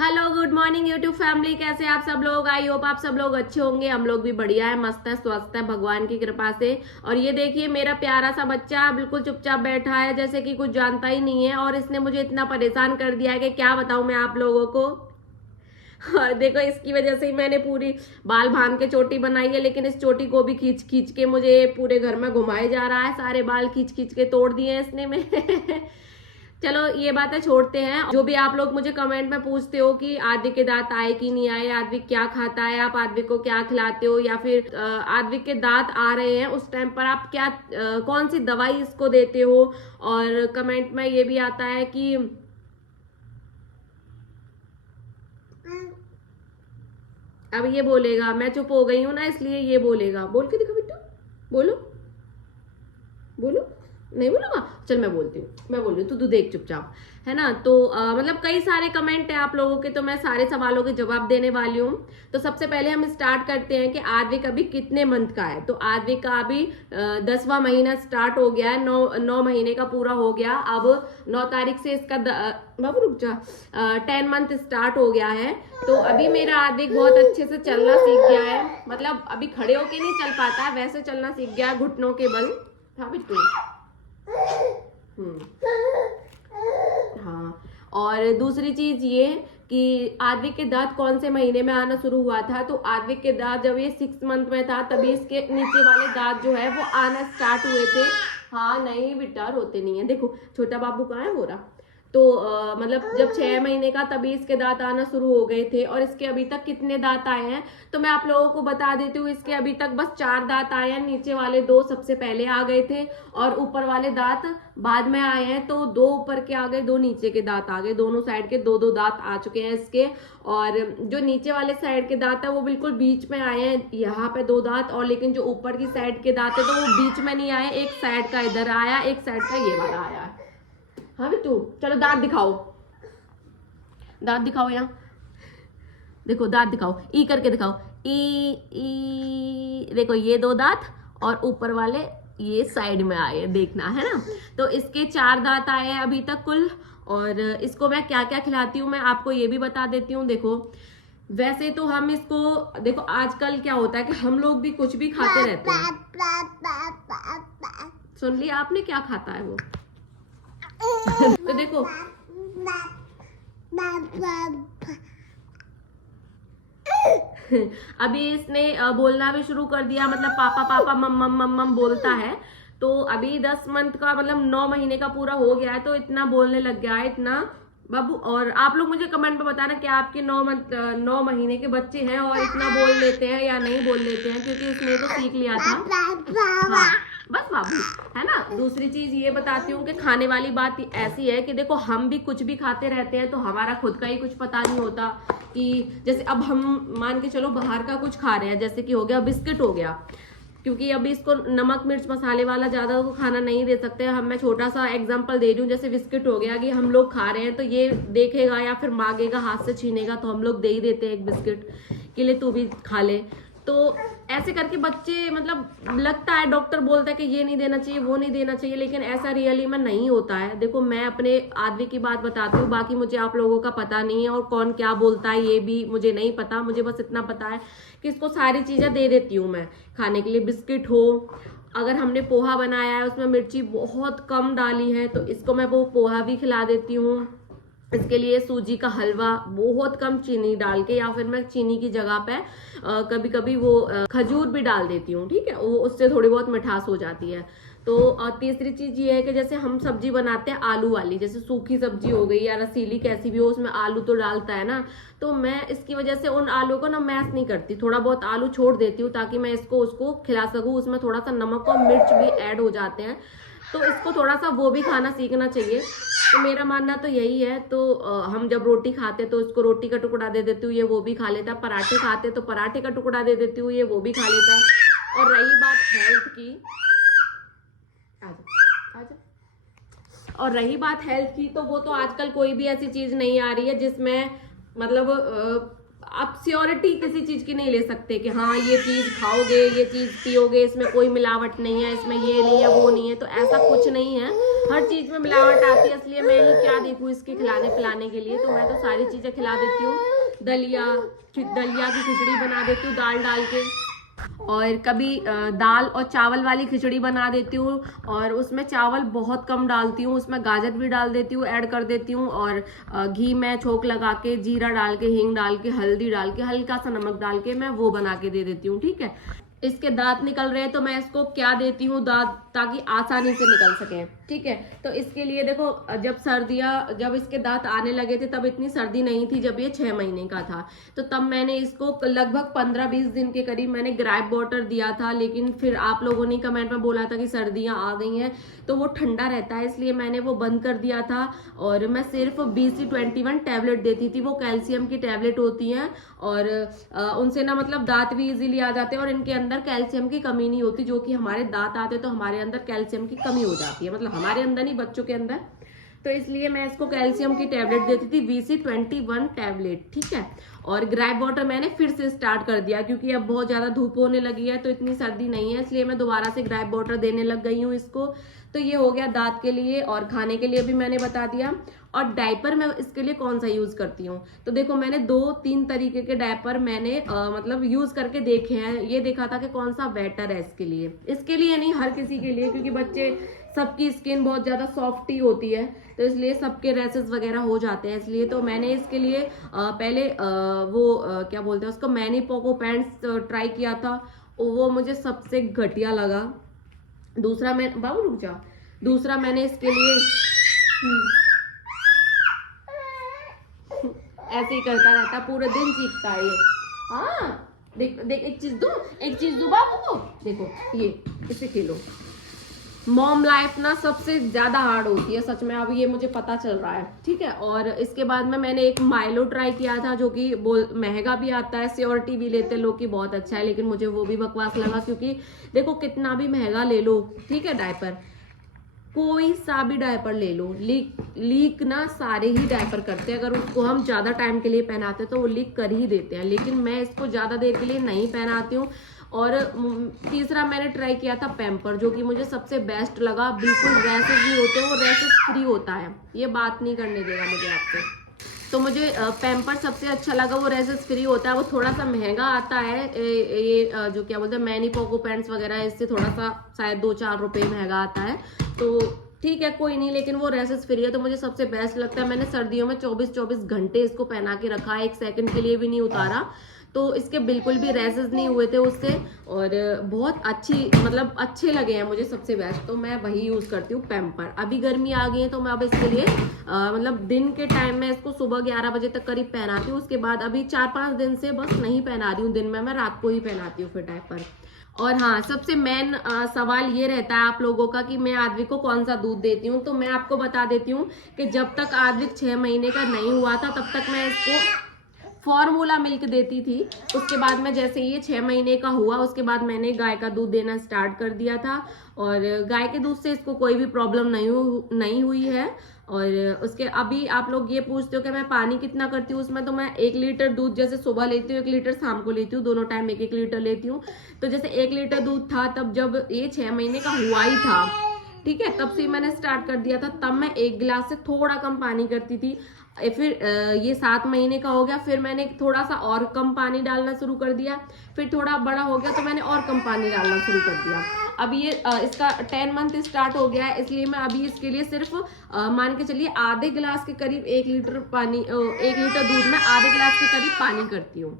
Hello good morning YouTube family, कैसे आप सब लोग। आई होप आप सब लोग अच्छे होंगे। हम लोग भी बढ़िया है, मस्त है, स्वस्थ है भगवान की कृपा से। और ये देखिए मेरा प्यारा सा बच्चा बिल्कुल चुपचाप बैठा है जैसे कि कुछ जानता ही नहीं है, और इसने मुझे इतना परेशान कर दिया है कि क्या बताऊं मैं आप लोगों को। और देखो इसकी वजह से ही मैंने पूरी बाल बांध के चोटी बनाई है, लेकिन इस चोटी को भी खींच खींच के मुझे पूरे घर में घुमाए जा रहा है। सारे बाल खींच खींच के तोड़ दिए हैं इसने में चलो ये बातें छोड़ते हैं। जो भी आप लोग मुझे कमेंट में पूछते हो कि आदिक के दांत आए कि नहीं आए, आदिक क्या खाता है, आप आदिक को क्या खिलाते हो, या फिर आदिक के दांत आ रहे हैं उस टाइम पर आप क्या कौन सी दवाई इसको देते हो। और कमेंट में ये भी आता है कि अब ये बोलेगा, मैं चुप हो गई हूं ना इसलिए ये बोलेगा। बोल के दिखा बेटा, बोलो बोलो। नहीं बोलूंगा, चल मैं बोलती हूँ, मैं बोल रही हूँ, तू देख चुपचाप, है ना। तो मतलब कई सारे कमेंट है आप लोगों के, तो मैं सारे सवालों के जवाब देने वाली हूँ। तो सबसे पहले हम स्टार्ट करते हैं कि आद्विक अभी कितने मंथ का है। तो आद्विक का अभी 10वां महीना स्टार्ट हो गया है, 9 महीने का पूरा हो गया। अब 9 तारीख से इसका बाबू रुक जा 10 मंथ स्टार्ट हो गया है। तो अभी मेरा आद्विक बहुत अच्छे से चलना सीख गया है, मतलब अभी खड़े होके नहीं चल पाता है, वैसे चलना सीख गया घुटनों के बल। हाँ बिट्टू। हाँ, और दूसरी चीज ये कि आद्विक के दांत कौन से महीने में आना शुरू हुआ था। तो आद्विक के दांत जब ये 6 मंथ में था तभी इसके नीचे वाले दांत जो है वो आना स्टार्ट हुए थे। हाँ नहीं बेटा रोते नहीं है, देखो छोटा बाबू कहाँ है, हो रहा। तो मतलब जब 6 महीने का तभी इसके दांत आना शुरू हो गए थे। और इसके अभी तक कितने दांत आए हैं तो मैं आप लोगों को बता देती हूँ। इसके अभी तक बस 4 दांत आए हैं, नीचे वाले 2 सबसे पहले आ गए थे और ऊपर वाले दांत बाद में आए हैं। तो 2 ऊपर के आ गए, 2 नीचे के दांत आ गए, दोनों साइड के 2-2 दांत आ चुके हैं इसके। और जो नीचे वाले साइड के दांत है वो बिल्कुल बीच में आए हैं, यहाँ पे 2 दांत। और लेकिन जो ऊपर की साइड के दांत है तो वो बीच में नहीं आए, एक साइड का इधर आया, एक साइड का ये वाला आया है। हाँ बिट्टू चलो दांत दिखाओ, दांत दिखाओ, यहाँ देखो दांत दिखाओ, ई करके दिखाओ, ई देखो ये 2 दांत और ऊपर वाले ये साइड में आए, देखना है ना। तो इसके 4 दांत आए हैं अभी तक कुल। और इसको मैं क्या क्या खिलाती हूँ मैं आपको ये भी बता देती हूँ। देखो वैसे तो हम इसको, देखो आजकल क्या होता है कि हम लोग भी कुछ भी खाते रहते हैं। सुन लिया आपने क्या खाता है वो तो देखो अभी इसने बोलना भी शुरू कर दिया, मतलब पापा पापा मम मम मम मम बोलता है। तो अभी 10 मंथ का मतलब 9 महीने का पूरा हो गया है, तो इतना बोलने लग गया है इतना बाबू। और आप लोग मुझे कमेंट में बताना कि आपके 9 महीने के बच्चे हैं और इतना बोल लेते हैं या नहीं बोल लेते हैं, क्योंकि इसने तो सीख लिया था। हाँ बस बाबू, है ना। दूसरी चीज ये बताती हूँ कि खाने वाली बात ऐसी है कि देखो हम भी कुछ भी खाते रहते हैं तो हमारा खुद का ही कुछ पता नहीं होता। कि जैसे अब हम मान के चलो बाहर का कुछ खा रहे हैं, जैसे कि हो गया बिस्किट हो गया, क्योंकि अभी इसको नमक मिर्च मसाले वाला ज्यादा तो खाना नहीं दे सकते हम। मैं छोटा सा एग्जांपल दे रही हूँ, जैसे बिस्किट हो गया कि हम लोग खा रहे हैं तो ये देखेगा या फिर मांगेगा, हाथ से छीनेगा, तो हम लोग दे ही देते हैं एक बिस्किट के लिए, तू भी खा ले। तो ऐसे करके बच्चे, मतलब लगता है डॉक्टर बोलता है कि ये नहीं देना चाहिए वो नहीं देना चाहिए, लेकिन ऐसा रियली में नहीं होता है। देखो मैं अपने आदमी की बात बताती हूँ, बाकी मुझे आप लोगों का पता नहीं है, और कौन क्या बोलता है ये भी मुझे नहीं पता। मुझे बस इतना पता है कि इसको सारी चीजें दे देती हूँ मैं खाने के लिए। बिस्किट हो, अगर हमने पोहा बनाया है उसमें मिर्ची बहुत कम डाली है तो इसको मैं वो पोहा भी खिला देती हूँ। इसके लिए सूजी का हलवा बहुत कम चीनी डाल के, या फिर मैं चीनी की जगह पे कभी कभी वो खजूर भी डाल देती हूँ, ठीक है, वो उससे थोड़ी बहुत मिठास हो जाती है। तो तीसरी चीज ये है कि जैसे हम सब्जी बनाते हैं आलू वाली, जैसे सूखी सब्जी हो गई या रसीली कैसी भी हो, उसमें आलू तो डालता है ना। तो मैं इसकी वजह से उन आलू को ना मैश नहीं करती, थोड़ा बहुत आलू छोड़ देती हूँ ताकि मैं इसको उसको खिला सकूँ। उसमें थोड़ा सा नमक और मिर्च भी ऐड हो जाते हैं, तो इसको थोड़ा सा वो भी खाना सीखना चाहिए। तो मेरा मानना तो यही है। तो हम जब रोटी खाते तो इसको रोटी का टुकड़ा दे देती हूँ, ये वो भी खा लेता है। पराठे खाते तो पराठे का टुकड़ा दे देती हूँ, ये वो भी खा लेता है। और रही बात हेल्थ की, आजा। और रही बात हेल्थ की, तो वो तो आजकल कोई भी ऐसी चीज नहीं आ रही है जिसमें मतलब आप श्योरिटी किसी चीज की नहीं ले सकते कि हाँ ये चीज खाओगे, ये चीज पियोगे, इसमें कोई मिलावट नहीं है, इसमें ये नहीं है वो नहीं है, तो ऐसा कुछ नहीं है। हर चीज में मिलावट आती है, इसलिए मैं ही क्या देखूँ इसके खिलाने पिलाने के लिए, तो मैं तो सारी चीजें खिला देती हूँ। दलिया की खिचड़ी बना देती हूँ दाल डाल के, और कभी दाल और चावल वाली खिचड़ी बना देती हूँ, और उसमें चावल बहुत कम डालती हूँ, उसमें गाजर भी डाल देती हूँ, ऐड कर देती हूँ, और घी में छोंक लगा के, जीरा डाल के, हींग डाल के, हल्दी डाल के, हल्का सा नमक डाल के मैं वो बना के दे देती हूँ। ठीक है, इसके दांत निकल रहे हैं तो मैं इसको क्या देती हूँ, दांत, ताकि आसानी से निकल सके। ठीक है, तो इसके लिए देखो, जब इसके दांत आने लगे थे तब इतनी सर्दी नहीं थी, जब ये 6 महीने का था, तो तब मैंने इसको लगभग 15-20 दिन के करीब मैंने ग्राइप वाटर दिया था। लेकिन फिर आप लोगों ने कमेंट में बोला था कि सर्दियां आ गई हैं तो वो ठंडा रहता है, इसलिए मैंने वो बंद कर दिया था, और मैं सिर्फ BC21 टैबलेट देती थी। वो कैल्शियम की टैबलेट होती हैं, और उनसे ना मतलब दांत भी इजीली आ जाते हैं, और इनके अंदर कैल्शियम की कमी नहीं होती, जो कि हमारे दांत आते तो हमारे अंदर कैल्शियम की कमी हो जाती है, मतलब हमारे अंदर नहीं, बच्चों के अंदर। तो इसलिए मैं इसको कैल्शियम की टैबलेट देती थी, BC21 टैबलेट। ठीक है, और ग्राइप वाटर मैंने फिर से स्टार्ट कर दिया, क्योंकि अब बहुत ज्यादा धूप होने लगी है तो इतनी सर्दी नहीं है, इसलिए मैं दोबारा से ग्राइप वाटर देने लग गई हूँ इसको। तो ये हो गया दांत के लिए, और खाने के लिए भी मैंने बता दिया। और डायपर मैं इसके लिए कौन सा यूज करती हूँ, तो देखो मैंने 2-3 तरीके के डायपर मैंने मतलब यूज करके देखे हैं। ये देखा था कि कौन सा बेटर है इसके लिए नहीं, हर किसी के लिए, क्योंकि बच्चे सबकी स्किन बहुत ज्यादा सॉफ्ट ही होती है, तो इसलिए सबके रैसेस वगैरह हो जाते हैं। इसलिए तो मैंने इसके लिए पहले क्या बोलते हैं उसको, मैनी पोको पैंट्स ट्राई किया था, वो मुझे सबसे घटिया लगा। दूसरा मैंने इसके लिए ऐसे ही करता रहता, पूरे दिन चीखता है ये। हाँ देख एक चीज दो बाबू को, देखो ये, इसे खेलो। मॉम लाइफ ना सबसे ज्यादा हार्ड होती है सच में, अब ये मुझे पता चल रहा है। ठीक है, और इसके बाद में मैंने एक माइलो ट्राई किया था, जो कि महंगा भी आता है, श्योरिटी भी लेते लोग कि बहुत अच्छा है, लेकिन मुझे वो भी बकवास लगा, क्योंकि देखो कितना भी महंगा ले लो, ठीक है, डायपर, कोई सा भी डायपर ले लो, लीक ना सारे ही डायपर करते हैं। अगर उसको हम ज्यादा टाइम के लिए पहनाते हैं तो वो लीक कर ही देते हैं, लेकिन मैं इसको ज्यादा देर के लिए नहीं पहनाती हूँ। और तीसरा मैंने ट्राई किया था पैम्पर, जो कि मुझे सबसे बेस्ट लगा, बिल्कुल रैसेस नहीं होते, वो रैसेस फ्री होता है, ये बात नहीं करने देगा मुझे आपसे। तो मुझे पैम्पर सबसे अच्छा लगा, वो रेसेस फ्री होता है, वो थोड़ा सा महंगा आता है, ये जो क्या बोलते हैं मैनी पोको पैंट्स वगैरह, इससे थोड़ा सा शायद 2-4 रुपए महंगा आता है, तो ठीक है कोई नहीं, लेकिन वो रेसेस फ्री है तो मुझे सबसे बेस्ट लगता है। मैंने सर्दियों में 24-24 घंटे इसको पहना के रखा, 1 सेकंड के लिए भी नहीं उतारा, तो इसके बिल्कुल भी रेसेस नहीं हुए थे उससे, और बहुत मतलब अच्छे लगे हैं मुझे सबसे बेस्ट, तो मैं वही यूज करती हूँ पैम्पर। अभी गर्मी आ गई है तो मैं अब इसके लिए मतलब दिन के टाइम में इसको सुबह 11 बजे तक करीब पहनाती हूँ, उसके बाद अभी 4-5 दिन से बस नहीं पहना रही हूँ दिन में, मैं रात को ही पहनाती हूँ फिर डायपर। और हाँ, सबसे मेन सवाल ये रहता है आप लोगों का कि मैं आद्विक को कौन सा दूध देती हूँ, तो मैं आपको बता देती हूँ कि जब तक आद्विक 6 महीने का नहीं हुआ था तब तक मैं इसको फॉर्मूला मिल्क देती थी। उसके बाद में जैसे ये 6 महीने का हुआ, उसके बाद मैंने गाय का दूध देना स्टार्ट कर दिया था, और गाय के दूध से इसको कोई भी प्रॉब्लम नहीं हुई है। और उसके अभी आप लोग ये पूछते हो कि मैं पानी कितना करती हूँ उसमें, तो मैं 1 लीटर दूध जैसे सुबह लेती हूँ, 1 लीटर शाम को लेती हूँ, दोनों टाइम 1-1 लीटर लेती हूँ। तो जैसे 1 लीटर दूध था तब जब ये 6 महीने का हुआ ही था, ठीक है, तब से मैंने स्टार्ट कर दिया था, तब मैं 1 गिलास से थोड़ा कम पानी करती थी। फिर ये 7 महीने का हो गया, फिर मैंने थोड़ा सा और कम पानी डालना शुरू कर दिया, फिर थोड़ा बड़ा हो गया तो मैंने और कम पानी डालना शुरू कर दिया। अब ये इसका 10 मंथ स्टार्ट हो गया है, इसलिए मैं अभी इसके लिए सिर्फ मान के चलिए आधे गिलास के करीब 1 लीटर दूध में आधे गिलास के करीब पानी करती हूँ।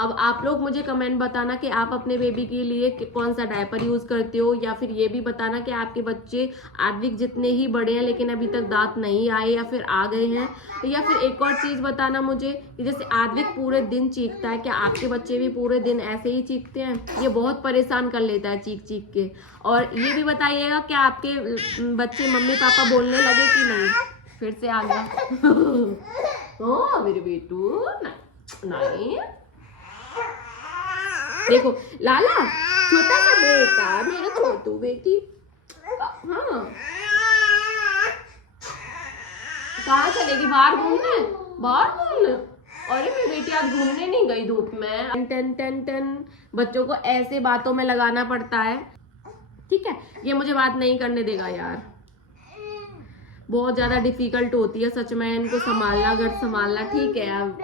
अब आप लोग मुझे कमेंट बताना कि आप अपने बेबी के लिए कौन सा डायपर यूज करते हो, या फिर ये भी बताना कि आपके बच्चे आद्विक जितने ही बड़े हैं लेकिन अभी तक दांत नहीं आए या फिर आ गए हैं। या फिर एक और चीज बताना मुझे कि जैसे आद्विक पूरे दिन चीखता है, क्या आपके बच्चे भी पूरे दिन ऐसे ही चीखते हैं? ये बहुत परेशान कर लेता है चीख चीख के। और ये भी बताइएगा कि आपके बच्चे मम्मी पापा बोलने लगे कि नहीं। फिर से आ गया ओ मेरे बेटू, नहीं देखो लाला, छोटा सा बेटा, मेरा छोटू बेटी, हाँ कहाँ चलेगी? बाहर घूमने? अरे मेरी बेटी साथ घूमने नहीं गई धूप में। टेन टेन टेन बच्चों को ऐसे बातों में लगाना पड़ता है, ठीक है। ये मुझे बात नहीं करने देगा यार, बहुत ज्यादा डिफिकल्ट होती है सच में इनको संभालना, घर संभालना। ठीक है, अब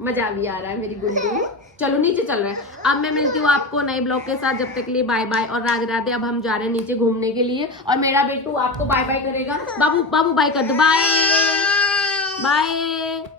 मजा भी आ रहा है मेरी गुड्डू। चलो नीचे चल रहे हैं, अब मैं मिलती हूँ आपको नए ब्लॉग के साथ। जब तक के लिए बाय बाय और राधे राधे। अब हम जा रहे हैं नीचे घूमने के लिए और मेरा बेटू आपको बाय बाय करेगा। बाबू बाबू बाय कर दो, बाय बाय।